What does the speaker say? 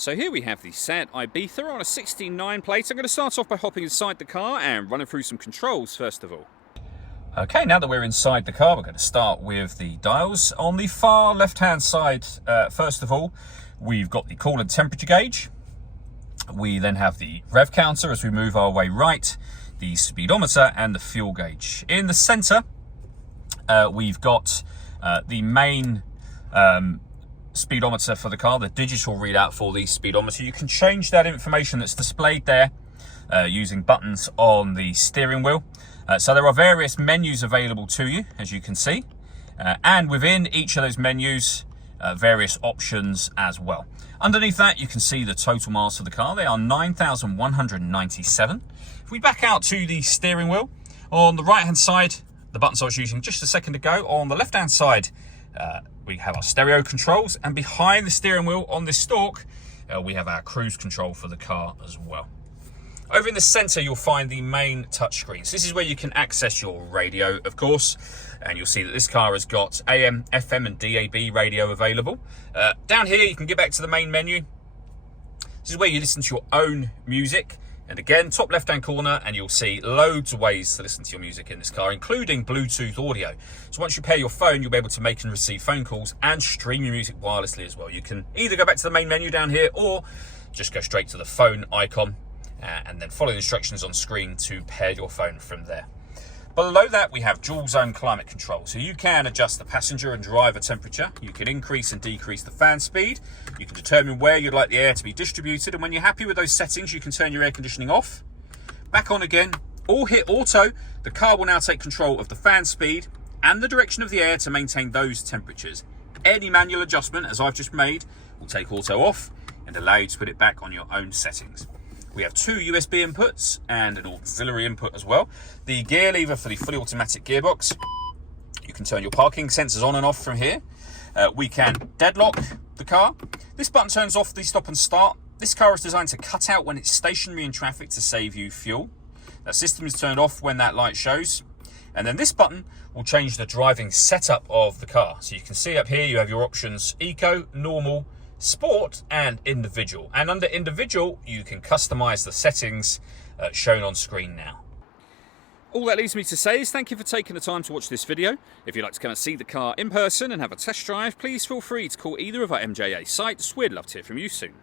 So here we have the Seat Ibiza on a 69 plate. I'm going to start off by hopping inside the car and running through some controls first of all. Okay, now that we're inside the car, we're going to start with the dials. On the far left-hand side, first of all, we've got the coolant temperature gauge. We then have the rev counter as we move our way right, the speedometer and the fuel gauge. In the center, we've got the main speedometer for the car, the digital readout for the speedometer. You can change that information that's displayed there using buttons on the steering wheel. So there are various menus available to you, as you can see, and within each of those menus, various options as well. Underneath that, you can see the total miles of the car. They are 9,197. If we back out to the steering wheel, on the right-hand side, the buttons I was using just a second ago. On the left-hand side, we have our stereo controls, and behind the steering wheel on this stalk, we have our cruise control for the car as well. Over in the center, you'll find the main touchscreens. This is where you can access your radio, of course, and you'll see that this car has got AM, FM, and DAB radio available. Down here, you can get back to the main menu. This is where you listen to your own music. And again, top left-hand corner, and you'll see loads of ways to listen to your music in this car, including Bluetooth audio. So once you pair your phone, you'll be able to make and receive phone calls and stream your music wirelessly as well. You can either go back to the main menu down here or just go straight to the phone icon and then follow the instructions on screen to pair your phone from there. Below that, we have dual zone climate control. So you can adjust the passenger and driver temperature. You can increase and decrease the fan speed. You can determine where you'd like the air to be distributed. And when you're happy with those settings, you can turn your air conditioning off, back on again, or hit auto. The car will now take control of the fan speed and the direction of the air to maintain those temperatures. Any manual adjustment, as I've just made, will take auto off and allow you to put it back on your own settings. We have two USB inputs and an auxiliary input as well. The gear lever for the fully automatic gearbox. You can turn your parking sensors on and off from here. We can deadlock the car. This button turns off the stop and start. This car is designed to cut out when it's stationary in traffic to save you fuel. The system is turned off when that light shows. And then this button will change the driving setup of the car. So you can see up here, you have your options: Eco, Normal, Sport and Individual. And under Individual, you can customize the settings shown on screen now. All that leaves me to say is thank you for taking the time to watch this video. If you'd like to come and see the car in person and have a test drive, please feel free to call either of our MJA sites. We'd love to hear from you soon.